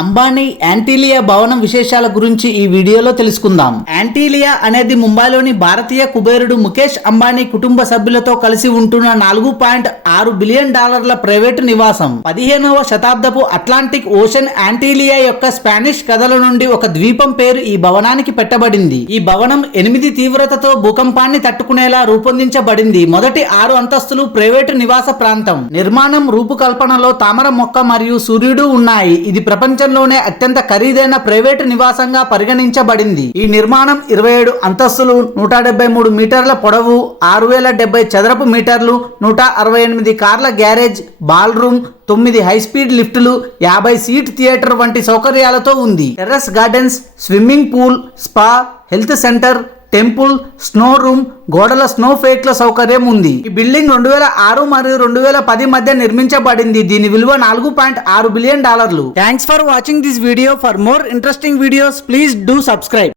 అంబానీ యాంటీలియా భవనం విశేషాల గురించి ఈ వీడియోలో తెలుసుకుందాం. యాంటీలియా అనేది ముంబైలోని భారతీయ కుబేరుడు ముఖేష్ అంబానీ కుటుంబ సభ్యులతో కలిసి ఉంటున్న 4.6 బిలియన్ డాలర్ల ప్రైవేటు నివాసం. 15వ శతాబ్దపు అట్లాంటిక్ ఓషన్ యాంటీలియా యొక్క స్పానిష్ కథల నుండి ఒక ద్వీపం పేరు ఈ భవనానికి పెట్టబడింది. ఈ భవనం 8 తీవ్రతతో భూకంపాన్ని తట్టుకునేలా రూపొందించబడింది. మొదటి 6 అంతస్తులు ప్రైవేటు నివాస ప్రాంతం. నిర్మాణం రూపకల్పనలో తామర మొక్క మరియు సూర్యుడు ఉన్నాయి. ఇది ప్రపంచంలోనే అత్యంత ఖరీదైన ప్రైవేటు నివాసంగా పరిగణించబడింది. ఈ నిర్మాణం 27 అంతస్తులు, 173 మీటర్ల పొడవు, 6070 చదరపు మీటర్లు, 168 కార్ల garage, ball room, 9 high speed లిఫ్టులు, 50 seat theatre వంటి సౌకర్యాలతో ఉంది. Terrace gardens, swimming pool, spa, health centre, temple, snow room, గోడల స్నో ఫేక్ల సౌకర్యం ఉంది. ఈ బిల్డింగ్ 2006 మరియు 2010 మధ్య నిర్మించబడింది. దీని విలువ 4.6 బిలియన్ డాలర్లు. Thanks for watching this video. For more interesting videos please do subscribe.